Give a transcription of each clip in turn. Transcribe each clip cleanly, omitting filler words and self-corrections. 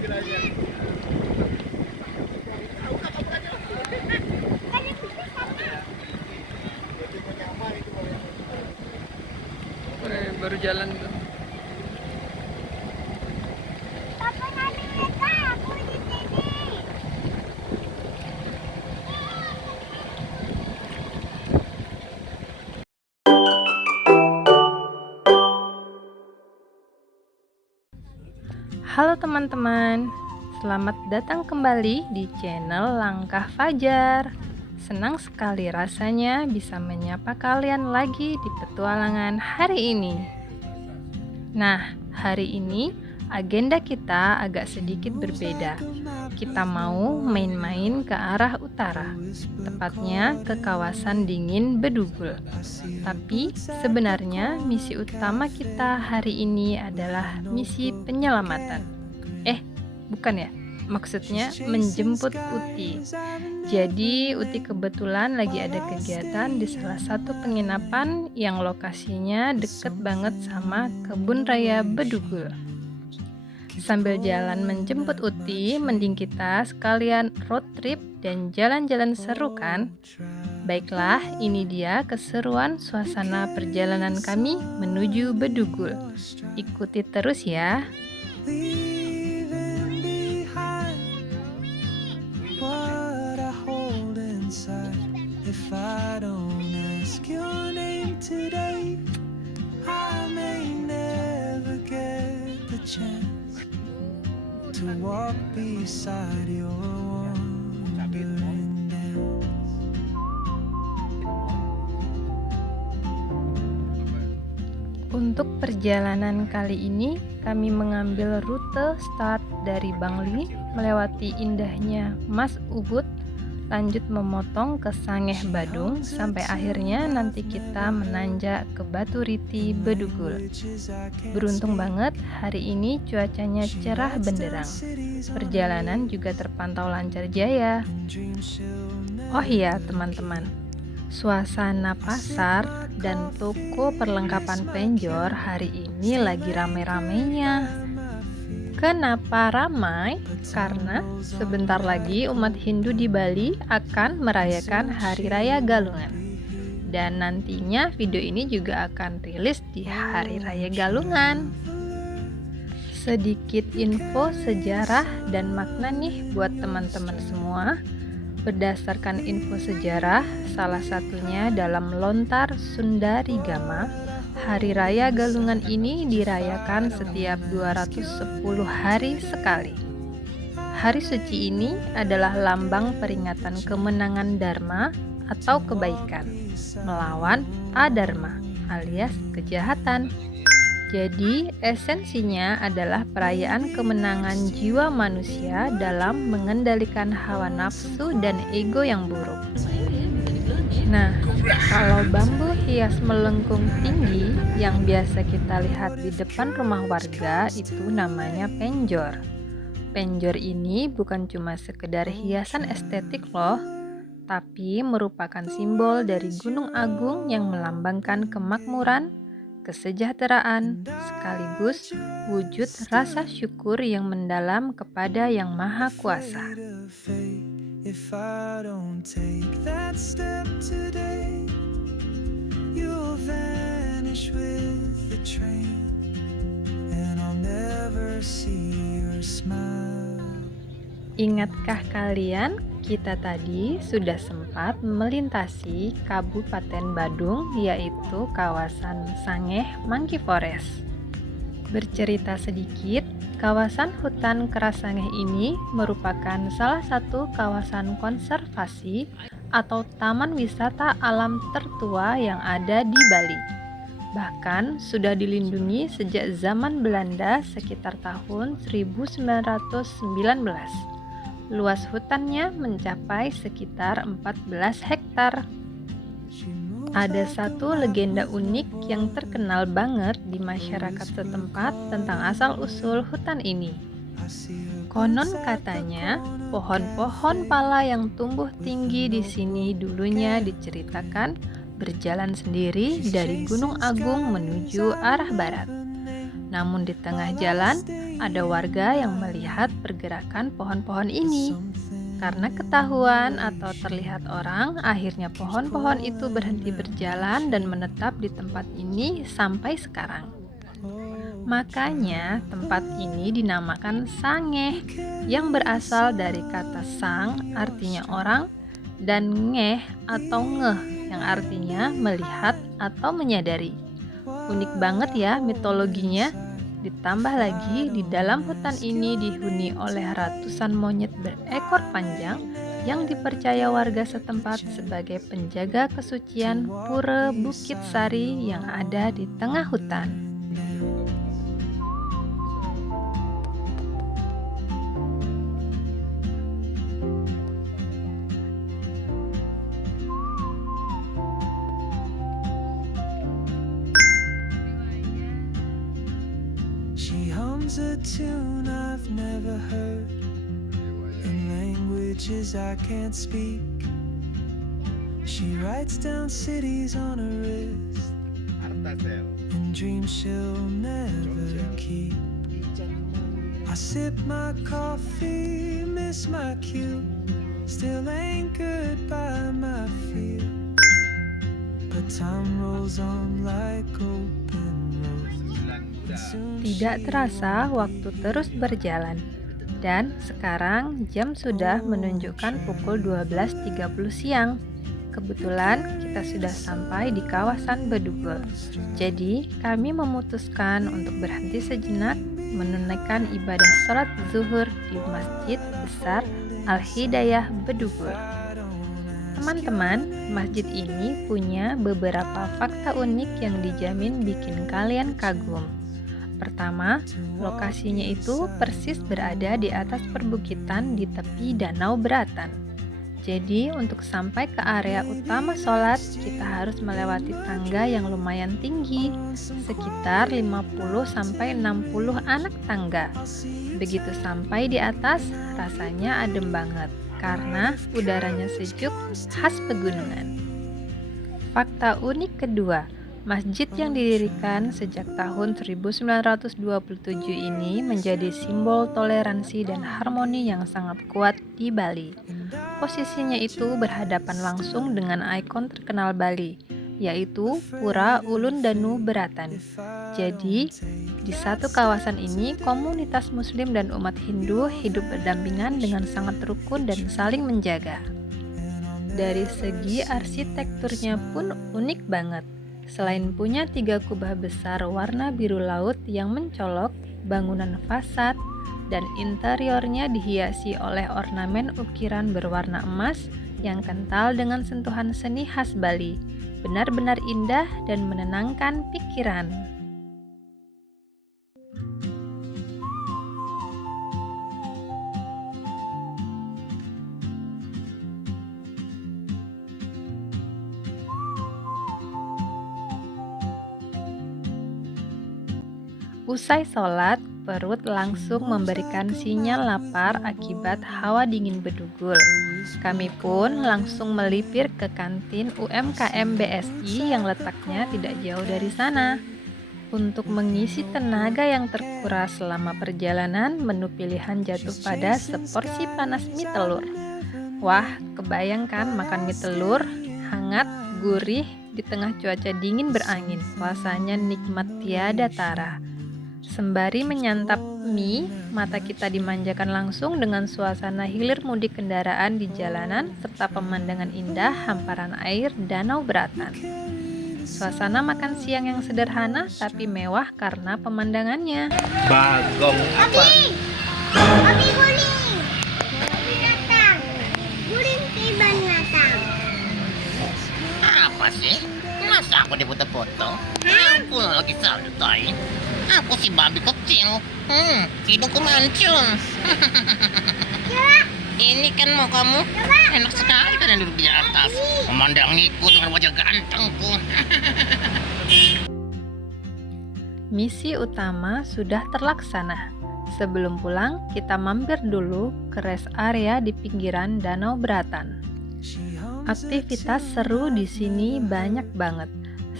Baru jalan tuh. Halo teman-teman, selamat datang kembali di channel Langkah Fajar. Senang sekali rasanya bisa menyapa kalian lagi di petualangan hari ini. Nah, hari ini agenda kita agak sedikit berbeda. Kita mau main-main ke arah utara, tepatnya ke kawasan dingin Bedugul. Tapi sebenarnya misi utama kita hari ini adalah misi penyelamatan. Bukan ya? Maksudnya menjemput Uti. Jadi Uti kebetulan lagi ada kegiatan di salah satu penginapan yang lokasinya deket banget sama kebun raya Bedugul. Sambil jalan menjemput Uti, mending kita sekalian road trip dan jalan-jalan seru kan? Baiklah, ini dia keseruan suasana perjalanan kami menuju Bedugul. Ikuti terus ya. If I don't ask your name today, I may never get the chance to walk beside your wandering dance. Untuk perjalanan kali ini, kami mengambil rute start dari Bangli, melewati indahnya Mas Ubud, lanjut memotong ke Sangeh Badung, sampai akhirnya nanti kita menanjak ke Batu Riti Bedugul. Beruntung banget hari ini cuacanya cerah benderang. Perjalanan juga terpantau lancar jaya. Oh iya teman-teman, suasana pasar dan toko perlengkapan penjor hari ini lagi rame-ramenya. Kenapa ramai? Karena sebentar lagi umat Hindu di Bali akan merayakan Hari Raya Galungan. Dan nantinya video ini juga akan rilis di Hari Raya Galungan. Sedikit info sejarah dan makna nih buat teman-teman semua. Berdasarkan info sejarah, salah satunya dalam Lontar Sundarigama, Hari Raya Galungan ini dirayakan setiap 210 hari sekali. Hari suci ini adalah lambang peringatan kemenangan Dharma atau kebaikan melawan adharma alias kejahatan. Jadi esensinya adalah perayaan kemenangan jiwa manusia dalam mengendalikan hawa nafsu dan ego yang buruk. Nah, kalau bambu hias melengkung tinggi yang biasa kita lihat di depan rumah warga itu namanya penjor. Penjor ini bukan cuma sekedar hiasan estetik loh, tapi merupakan simbol dari Gunung Agung yang melambangkan kemakmuran, kesejahteraan, sekaligus wujud rasa syukur yang mendalam kepada Yang Maha Kuasa. If I don't take that step today, you'll vanish with the train, and I'll never see your smile. Ingatkah kalian, kita tadi sudah sempat melintasi Kabupaten Badung, yaitu kawasan Sangeh Monkey Forest. Bercerita sedikit, kawasan hutan keras Sangeh ini merupakan salah satu kawasan konservasi atau taman wisata alam tertua yang ada di Bali. Bahkan sudah dilindungi sejak zaman Belanda sekitar tahun 1919. Luas hutannya mencapai sekitar 14 hektar. Ada satu legenda unik yang terkenal banget di masyarakat setempat tentang asal-usul hutan ini. Konon katanya, pohon-pohon pala yang tumbuh tinggi di sini dulunya diceritakan berjalan sendiri dari Gunung Agung menuju arah barat. Namun di tengah jalan, ada warga yang melihat pergerakan pohon-pohon ini. Karena ketahuan atau terlihat orang, akhirnya pohon-pohon itu berhenti berjalan dan menetap di tempat ini sampai sekarang. Makanya tempat ini dinamakan Sangeh, yang berasal dari kata sang artinya orang dan ngeh atau ngeh yang artinya melihat atau menyadari. Unik banget ya mitologinya. Ditambah lagi di dalam hutan ini dihuni oleh ratusan monyet berekor panjang yang dipercaya warga setempat sebagai penjaga kesucian Pura Bukit Sari yang ada di tengah hutan. She hums a tune I've never heard in languages I can't speak. She writes down cities on her wrist and dreams she'll never keep. I sip my coffee, miss my cue, still anchored by my fear. But time rolls on like open road. Tidak terasa waktu terus berjalan. Dan sekarang jam sudah menunjukkan pukul 12.30 siang. Kebetulan kita sudah sampai di kawasan Bedugul. Jadi kami memutuskan untuk berhenti sejenak menunaikan ibadah sholat zuhur di Masjid Besar Al-Hidayah Bedugul. Teman-teman, masjid ini punya beberapa fakta unik yang dijamin bikin kalian kagum. Pertama, lokasinya itu persis berada di atas perbukitan di tepi Danau Beratan. Jadi, untuk sampai ke area utama sholat, kita harus melewati tangga yang lumayan tinggi, sekitar 50-60 anak tangga. Begitu sampai di atas, rasanya adem banget, karena udaranya sejuk khas pegunungan. Fakta unik kedua, masjid yang didirikan sejak tahun 1927 ini menjadi simbol toleransi dan harmoni yang sangat kuat di Bali. Posisinya itu berhadapan langsung dengan ikon terkenal Bali, yaitu Pura Ulun Danu Beratan. Jadi, di satu kawasan ini, komunitas Muslim dan umat Hindu hidup berdampingan dengan sangat rukun dan saling menjaga. Dari segi arsitekturnya pun unik banget. Selain punya 3 kubah besar warna biru laut yang mencolok, bangunan fasad dan interiornya dihiasi oleh ornamen ukiran berwarna emas yang kental dengan sentuhan seni khas Bali. Benar-benar indah dan menenangkan pikiran. Usai sholat, perut langsung memberikan sinyal lapar akibat hawa dingin Bedugul. Kami pun langsung melipir ke kantin UMKM BSI yang letaknya tidak jauh dari sana. Untuk mengisi tenaga yang terkuras selama perjalanan, menu pilihan jatuh pada seporsi panas mie telur. Wah, kebayangkan makan mie telur, hangat, gurih, di tengah cuaca dingin berangin. Rasanya nikmat tiada tara. Sembari menyantap mie, mata kita dimanjakan langsung dengan suasana hilir mudik kendaraan di jalanan serta pemandangan indah hamparan air Danau Beratan. Suasana makan siang yang sederhana tapi mewah karena pemandangannya. Bagong apa? Abi guling. Abi datang. Guling tiba datang. Apa sih? Masa aku dipoto-foto? Aku lagi santai. Aku si babi kecil. Hidungku mancung. Ini kan mau kamu. Enak sekali kan duduk di atas. Memandangiku dengan wajah gantengku. Misi utama sudah terlaksana. Sebelum pulang, kita mampir dulu ke rest area di pinggiran Danau Beratan. Aktivitas seru di sini banyak banget.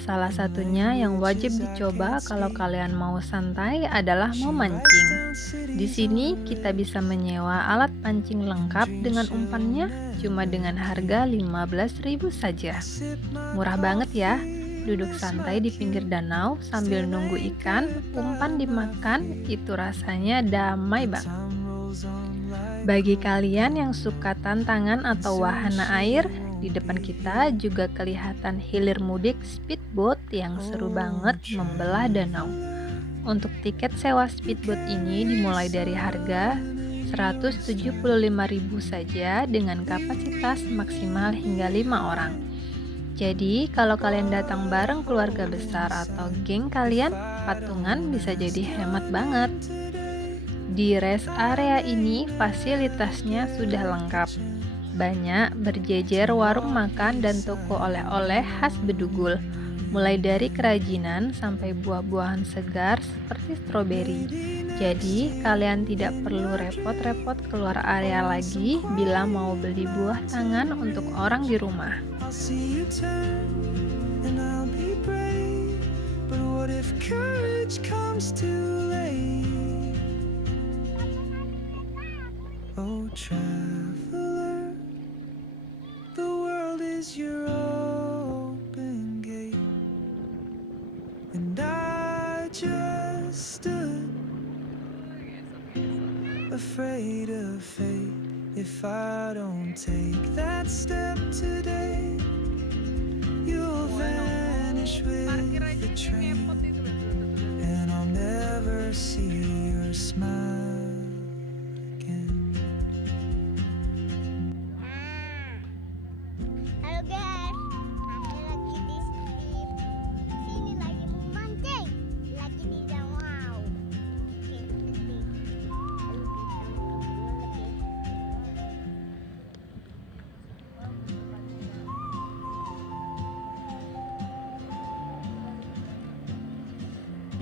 Salah satunya yang wajib dicoba kalau kalian mau santai adalah memancing. Di sini kita bisa menyewa alat pancing lengkap dengan umpannya cuma dengan harga 15.000 saja. Murah banget ya. Duduk santai di pinggir danau sambil nunggu ikan, umpan dimakan, itu rasanya damai banget. Bagi kalian yang suka tantangan atau wahana air, di depan kita juga kelihatan hilir mudik speedboat yang seru banget membelah danau. Untuk tiket sewa speedboat ini dimulai dari harga 175.000 saja dengan kapasitas maksimal hingga 5 orang. Jadi kalau kalian datang bareng keluarga besar atau geng kalian, patungan bisa jadi hemat banget. Di rest area ini fasilitasnya sudah lengkap. Banyak berjejer warung makan dan toko oleh-oleh khas Bedugul, mulai dari kerajinan sampai buah-buahan segar seperti stroberi. Jadi kalian tidak perlu repot-repot keluar area lagi bila mau beli buah tangan untuk orang di rumah. I'll see you turn and I'll be brave. But what if courage comes too late? Oh, traveler, the world is your open gate, and I just stood afraid of fate. If I don't take that step today, you'll vanish with the train, and I'll never see your smile again. Halo guys, kami lagi di strip. Sini lagi memancing, lagi di danau. Oke, nanti.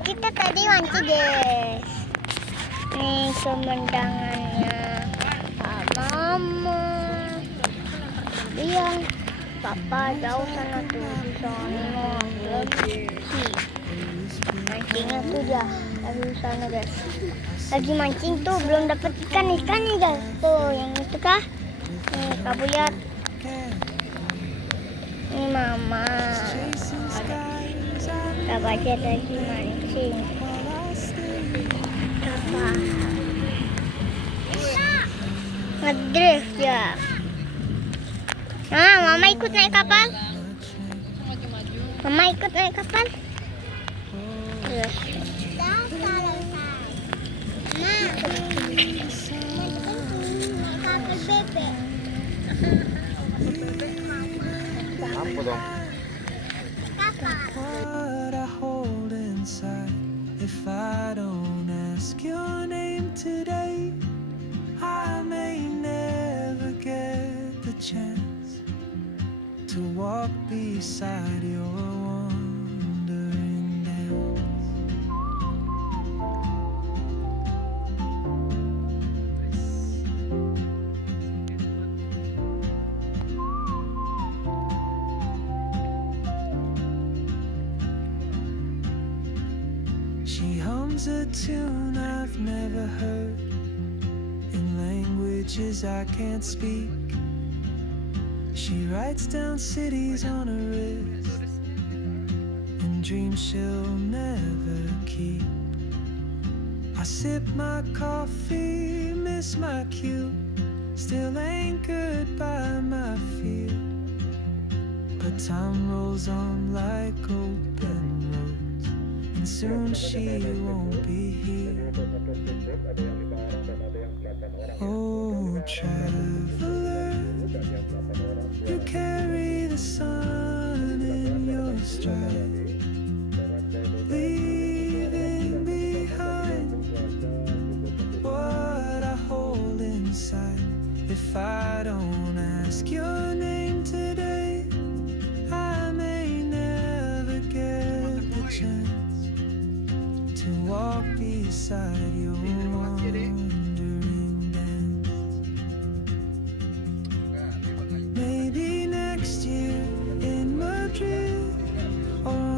Kita tadi mancing guys. Nih pemandangannya. Mama. Iya. Papa jauh sana tuh di sana lagi. Mancingnya tuh dia dari sana guys. Lagi mancing tuh belum dapat ikan nih guys. Tuh yang itu kah? Nih kamu lihat. Ini mama. Kita baca lagi mancing. Apa? Ngedrift ya. Ah, mama ikut naik kapal. Mama ikut naik kapal. Yes. Apa dong? What I hold inside, if I don't ask your name today, I may never get the chance to walk beside your wandering dance. She hums a tune I've never heard in languages I can't speak. She writes down cities on her wrist and dreams she'll never keep. I sip my coffee, miss my cue, still anchored by my fear. But time rolls on like open roads, and soon she won't be here. Oh, traveler, you carry the sun in your stride, leaving behind what I hold inside. If I don't ask your name today, I may never get the chance to walk beside your wandering dance. Maybe next year in Madrid or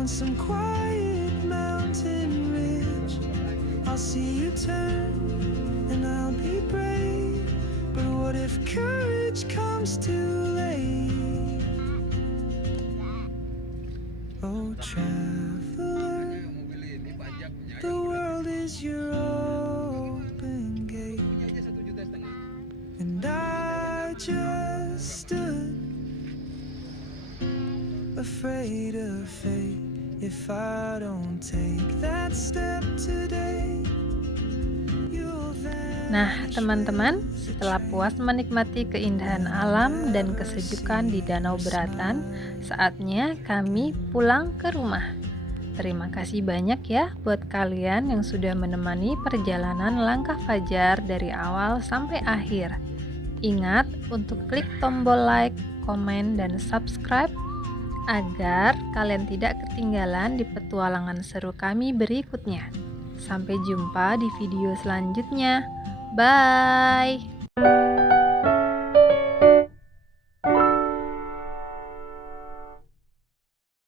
see you turn, and I'll be brave. But what if courage comes too late? Oh, traveler, the world is your open gate, and I just stood afraid of fate. If I don't take that step today, you'll vanish. Nah, teman-teman, setelah puas menikmati keindahan alam dan kesejukan di Danau Beratan, saatnya kami pulang ke rumah. Terima kasih banyak ya buat kalian yang sudah menemani perjalanan langkah Fajar dari awal sampai akhir. Ingat untuk klik tombol like, komen, dan subscribe agar kalian tidak ketinggalan di petualangan seru kami berikutnya. Sampai jumpa di video selanjutnya. Bye!